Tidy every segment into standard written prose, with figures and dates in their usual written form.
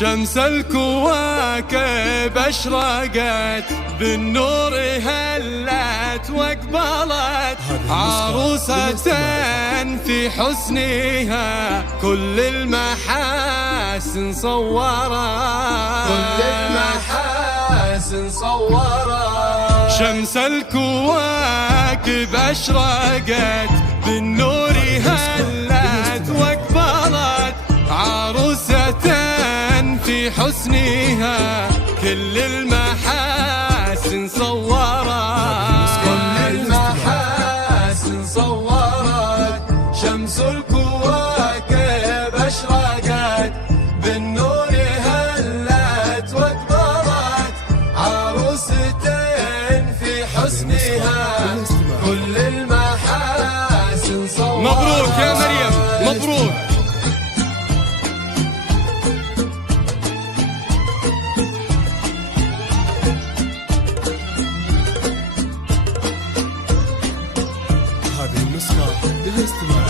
شمس الكواكب أشرقت بالنور هلت واقبلت عروسة في حسنها كل المحاسن صورت شمس الكواكب أشرقت بالنور هلت واقبلت عروسة في حسنها كل المحاسن صورت شمس الكواكب أشرقت بالنور هلت واقبلت عروسة في حسنها كل المحاسن صورت. مبروك يا مريم، مبروك. هذه النسخة للاستماع.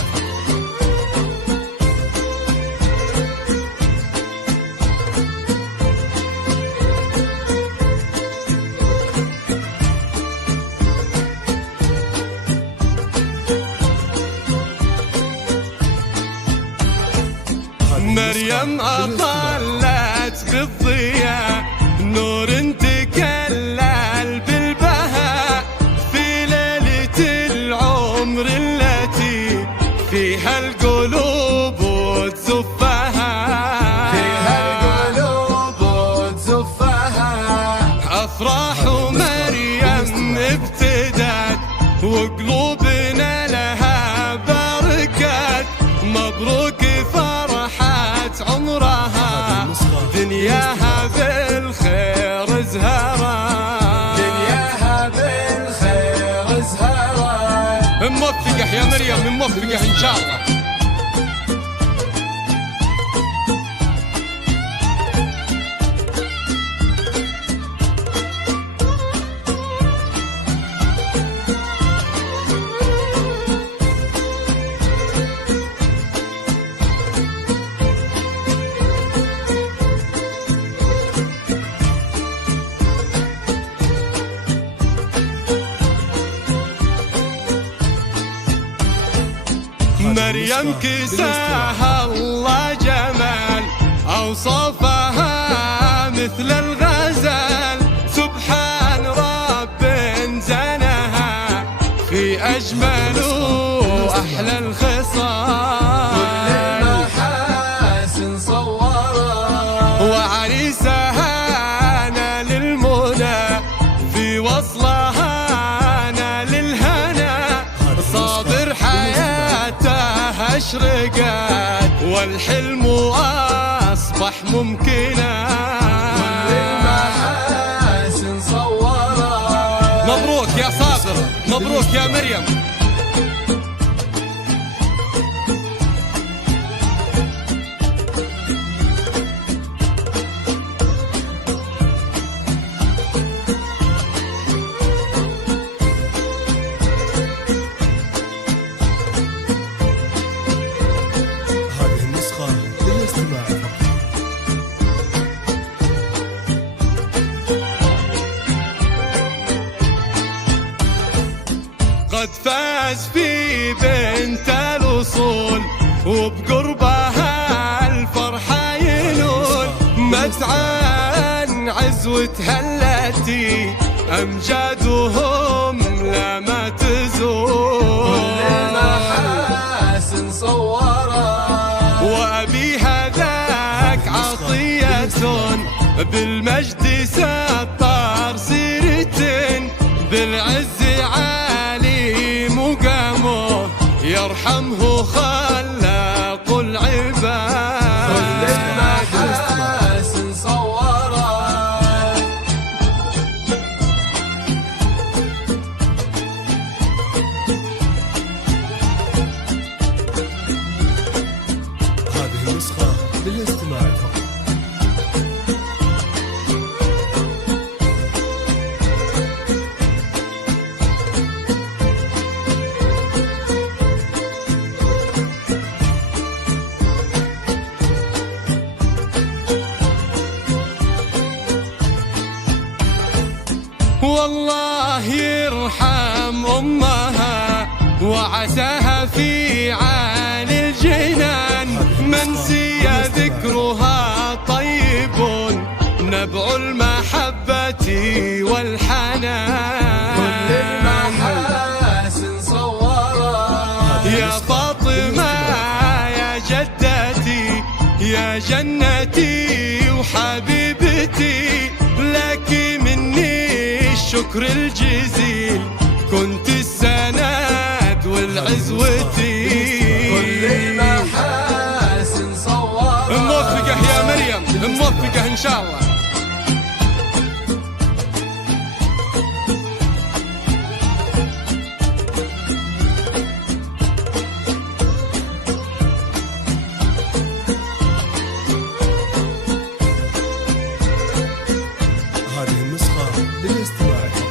مريم أطلت بالضياء نور تكلل بالبهاء في ليلة العمر التي فيها القلوب تزفها أفراح مريم ابتدت وقلوبنا لها بركات. مبروك فرحت عمرها دنياها بالخير زهرت موفقة يا مريم، موفقة إن شاء الله. مريم كساها الله جمال أوصافها مثل الغزال. سبحان رب زنها في أجمل وأحلى الخصال. كل المحاسن صورت وعريسها نال المنى في وصلها نال الهنا. صابر حياته أشرقت والحلم أصبح ممكنا. كل المحاسن صورت. مبروك يا صابر، مبروك يا مريم. قد فاز في بنت الأصول وبقربها الفرحة ينول. مدعان عزوتها التي أمجادهم لما تزول. كل المحاسن صورت وأبيها ذاك عطية بالمجد سطر سيرة بالعز عالي مقامه يرحمه خلاق العباد. كل المحاسن صورت. هذه النسخة للاستماع فقط. وعساها في عالي الجنان منسية ذكرها طيب نبع المحبة والحنان. كل المحاسن صورت يا فاطمة يا جدتي يا جنتي وحبيبتي لك مني الشكر الجزيل كنت السند والعزوتي. كل المحاسن صورت موفقة يا مريم موفقة إن شاء الله. هذه النسخة للاستماع فقط.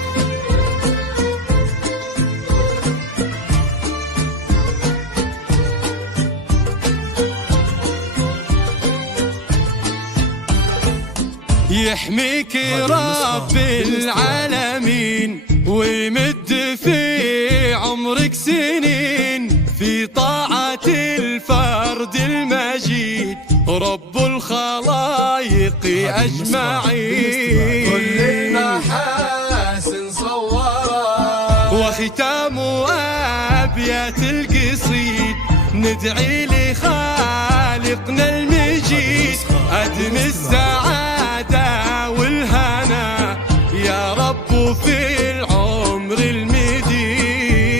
يحميك رب العالمين ويمد في عمرك سنين في طاعة الفرد المجيد رب الخلائق أجمعين. كل المحاسن صورت وختام أبيات القصيد ندعي لخالقنا المجيد أدم السعادة والهنا يا رب في العمر المديد.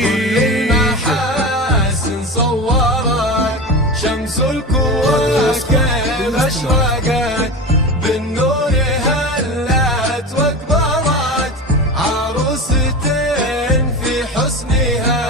كل المحاسن صورت شمس الكواكب أشرقت بالنور هلت واكبرت عروسة في حسنها